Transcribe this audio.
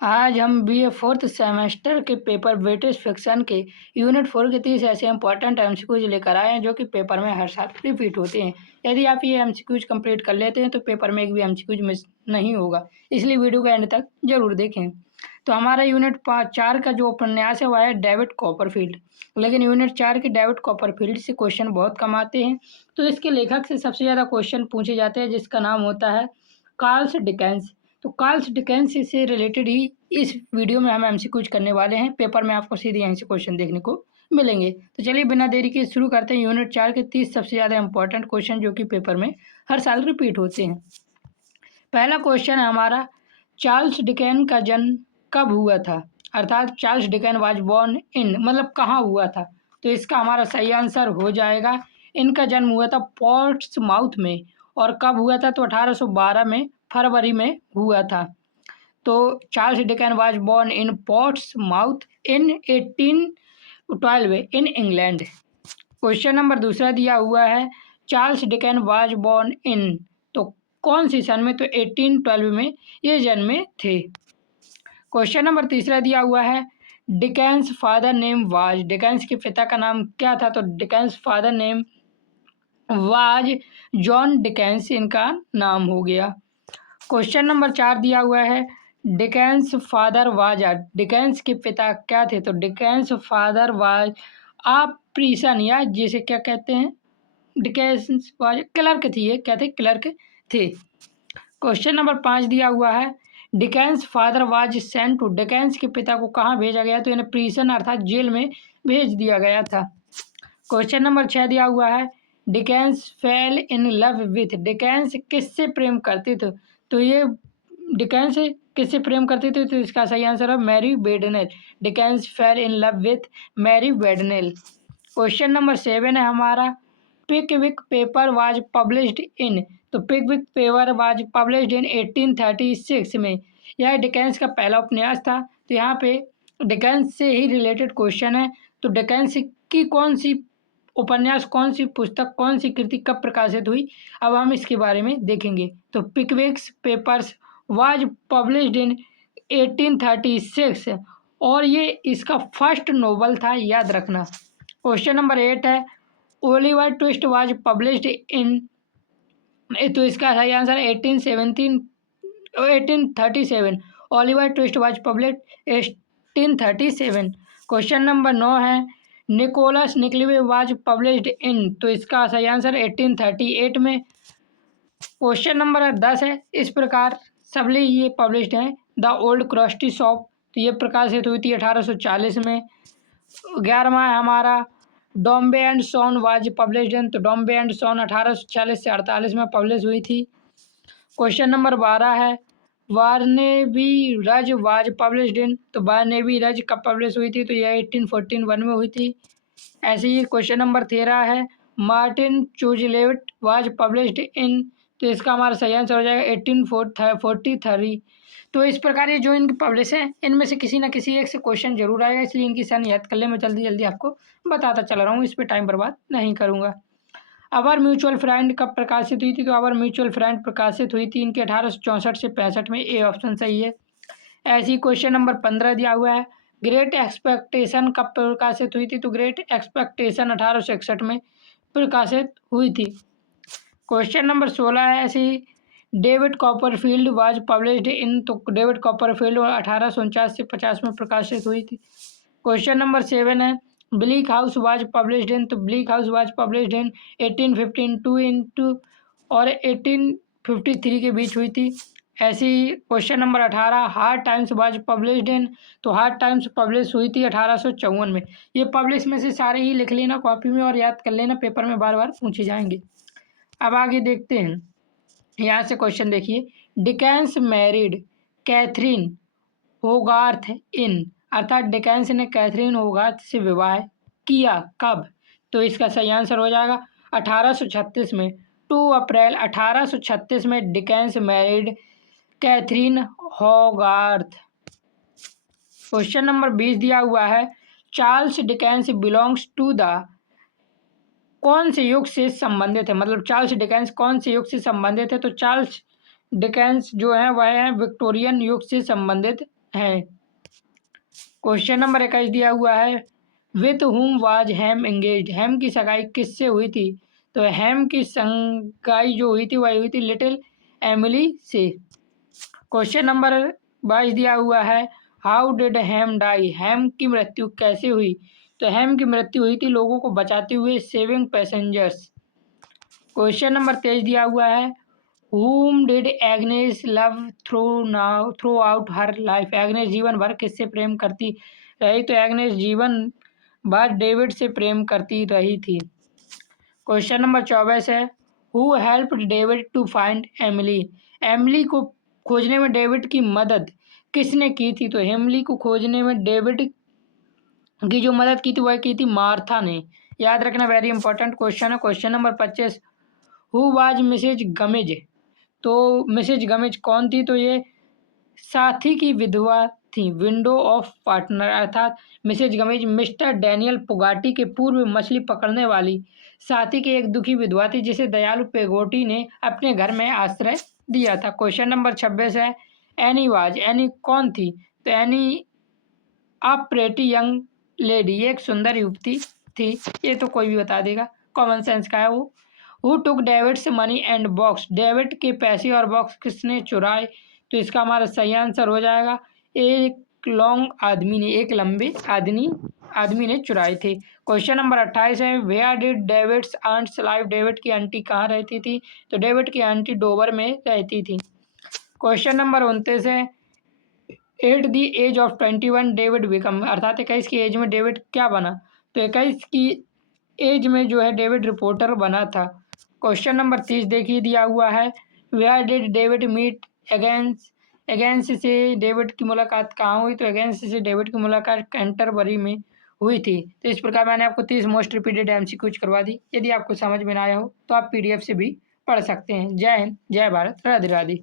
आज हम BA fourth semester के पेपर ब्रिटिश फिक्शन के यूनिट 4 के 30 ऐसे इंपॉर्टेंट एमसीक्यूज लेकर आए हैं जो कि पेपर में हर साल रिपीट होते हैं। यदि आप ये एमसीक्यूज कंप्लीट कर लेते हैं तो पेपर में एक भी एमसीक्यूज मिस नहीं होगा, इसलिए वीडियो का एंड तक जरूर देखें। तो हमारा यूनिट 4 का जो उपन्यास है वह है डेविड कॉपरफील्ड। लेकिन यूनिट 4 के डेविड कॉपरफील्ड से क्वेश्चन बहुत कम आते हैं, तो इसके लेखक से सबसे ज़्यादा क्वेश्चन पूछे जाते हैं जिसका नाम होता है कार्ल्स डिकेंस। तो कार्ल्स डिकेंस से रिलेटेड ही इस वीडियो में हम एमसीक्यूज करने वाले हैं। पेपर में आपको सीधे यहीं से क्वेश्चन देखने को मिलेंगे। तो चलिए बिना देरी के शुरू करते हैं यूनिट 4 के 30 सबसे ज़्यादा इंपॉर्टेंट क्वेश्चन जो कि पेपर में हर साल रिपीट होते हैं। पहला क्वेश्चन है हमारा, चार्ल्स डिकेन का जन्म कब हुआ था? अर्थात चार्ल्स डिकेन वाज बॉर्न इन, मतलब कहाँ हुआ था? तो इसका हमारा सही आंसर हो जाएगा, इनका जन्म हुआ था पोर्ट्समाउथ में। और कब हुआ था? तो 1812 में, फरवरी में हुआ था। तो Charles Dickens was born in Portsmouth in 1812 in England. Question number दूसरा दिया हुआ है, Charles Dickens was born in, तो कौन सी सन में? तो 1812 में ये जन्मे थे। क्वेश्चन नंबर तीसरा दिया हुआ है, Dickens father name was, Dickens के पिता का नाम क्या था? तो Dickens father name was John Dickens, इनका नाम हो गया। क्वेश्चन नंबर 4 दिया हुआ है, Dickens father was a, Dickens के पिता क्या थे? तो Dickens father was a prison, या जिसे क्या कहते हैं, डिकेंस वाज क्लर्क थी, ये क्या थे? क्लर्क थे। क्वेश्चन नंबर 5 दिया हुआ है, Dickens father was sent to, Dickens के पिता को कहाँ भेजा गया? तो इन्हें प्रीसन अर्थात जेल में भेज दिया गया था। क्वेश्चन नंबर 6 दिया हुआ है, Dickens fell in love with, Dickens किससे प्रेम करते थे? तो ये डिकेंस किससे प्रेम करते थे? तो इसका सही आंसर है Mary Beadnell, Dickens fell in love with Mary Beadnell. Question number 7 है हमारा, Pickwick paper was published in, तो Pickwick paper was published in 1836 में, यह डिकेंस का पहला उपन्यास था। तो यहाँ पे डिकेंस से ही रिलेटेड क्वेश्चन है। तो डिकेंस की कौन सी उपन्यास, कौन सी पुस्तक, कौन सी कृति कब प्रकाशित हुई, अब हम इसके बारे में देखेंगे। तो पिकविक्स पेपर्स वाज पब्लिश्ड इन 1836 और ये इसका फर्स्ट नोवेल था, याद रखना। क्वेश्चन नंबर 8 है, Oliver twist was published in, तो इसका सही answer 1837, Oliver twist was published 1837। Question number 9 है, निकोलस निकलवे वाज पब्लिश्ड इन, तो इसका सही आंसर 1838 में। क्वेश्चन नंबर 10 है, इस प्रकार सबले ये पब्लिश्ड हैं, द ओल्ड क्रस्टी शॉप, तो ये प्रकाशित हुई थी 1840 में। 11वां है हमारा, Dombey and Son was published in, तो डॉम्बे एंड सॉन 1846 से 48 में पब्लिश हुई थी। क्वेश्चन नंबर 12 है, बारनेबी रज वाज पब्लिश्ड इन, तो बारनेबी रज कब पब्लिश हुई थी? तो यह 1841 में हुई थी। ऐसे ही क्वेश्चन नंबर 13 है, मार्टिन चूजलेट वाज पब्लिश्ड इन, तो इसका हमारा सही आंसर हो जाएगा 1843। तो इस प्रकार ये जो इनकी पब्लिश है, इनमें से किसी न किसी एक से क्वेश्चन जरूर आएगा, इसलिए इनकी सन याद कर ले। मैं जल्दी जल्दी आपको बताता चल रहा हूँ, इस पर टाइम बर्बाद नहीं करूँगा। अवर म्यूचुअल फ्रेंड कब प्रकाशित हुई थी? तो अवर म्यूचुअल फ्रेंड प्रकाशित हुई थी इनके 1864 से 65 में, ए ऑप्शन सही है। ऐसे ही क्वेश्चन नंबर 15 दिया हुआ है, ग्रेट एक्सपेक्टेशन कब प्रकाशित हुई थी? तो ग्रेट एक्सपेक्टेशन 1861 में प्रकाशित हुई थी। क्वेश्चन नंबर 16 है ऐसे ही, David Copperfield was published in, तो डेविड कॉपरफील्ड 1849 से 50 में प्रकाशित हुई थी। क्वेश्चन नंबर 7 है, Bleak House was published in, तो Bleak House was published in 1852 और 1853 के बीच हुई थी। ऐसे ही question number 18, Hard Times was published in, तो हार्ड टाइम्स पब्लिश हुई थी 1854 में। ये पब्लिश में से सारे ही लिख लेना कॉपी में और याद कर लेना, पेपर में बार बार पूछे जाएंगे। अब आगे देखते हैं, यहाँ से क्वेश्चन देखिए, डिकेंस मैरिड कैथरीन होगार्थ इन, अर्थात डिकेंस ने कैथरीन होगार्थ से विवाह किया कब? तो इसका सही आंसर हो जाएगा 1836 में। 2 अप्रैल 1836 में Dickens married Catherine Hogarth. Question number 20 दिया हुआ है, Charles Dickens belongs to the, कौन से युग से संबंधित है? मतलब चार्ल्स डिकेंस कौन से युग से संबंधित है? तो चार्ल्स डिकेंस जो है वह है विक्टोरियन युग से संबंधित है। क्वेश्चन नंबर 21 दिया हुआ है, with whom was ham engaged, हैम की सगाई किससे हुई थी? तो हैम की सगाई जो हुई थी वह हुई थी लिटिल एमिली से। क्वेश्चन नंबर 22 दिया हुआ है, हाउ डिड हैम डाई, हैम की मृत्यु कैसे हुई? तो हैम की मृत्यु हुई थी लोगों को बचाते हुए, सेविंग पैसेंजर्स। क्वेश्चन नंबर 23 दिया हुआ है, whom did Agnes love through out her life, Agnes जीवन भर किससे प्रेम करती रही? तो एग्नेस जीवन भर डेविड से प्रेम करती रही थी। क्वेश्चन नंबर 24 है, who helped David to find Emily, Emily को खोजने में डेविड की मदद किसने की थी? तो एमिली को खोजने में डेविड की जो मदद की थी वह की थी मार्था ने। याद रखना, वेरी इंपॉर्टेंट क्वेश्चन है। Question number 25, who was Mrs Gummidge, तो मिसेज गमिज कौन थी? तो ये साथी की विधवा थी, विंडो ऑफ पार्टनर, अर्थात मिसेज गमिज मिस्टर डैनियल पुगाटी के पूर्व मछली पकड़ने वाली साथी की एक दुखी विधवा थी जिसे दयालु पेगोटी ने अपने घर में आश्रय दिया था। क्वेश्चन नंबर 26 है, एनी वाज, एनी कौन थी? तो any a pretty young lady, एक सुंदर युवती थी। ये तो कोई भी बता देगा, कॉमन सेंस का है वो। Who took David's money and box, David के पैसे और बॉक्स किसने चुराए? तो इसका हमारा सही आंसर हो जाएगा, एक लॉन्ग आदमी ने, एक लंबे आदमी ने चुराए थे। क्वेश्चन नंबर 28 है, where did David's aunts live, David की आंटी कहाँ रहती थी? तो डेविड की आंटी डोवर में रहती थी। क्वेश्चन नंबर 29 है, at the age of 21 David become, अर्थात 21 की एज में डेविड क्या बना? तो 21 की एज में जो है डेविड रिपोर्टर बना था। क्वेश्चन नंबर 30 देखिए दिया हुआ है, वेयर डिड डेविड मीट एगेंस, एगेंस से डेविड की मुलाकात कहाँ हुई? तो एगेंस से डेविड की मुलाकात कैंटरबरी में हुई थी। तो इस प्रकार मैंने आपको 30 मोस्ट रिपीटेड एमसीक्यूज करवा दी। यदि आपको समझ में ना आया हो तो आप पीडीएफ से भी पढ़ सकते हैं। जय हिंद, जय भारत, राधे राधे।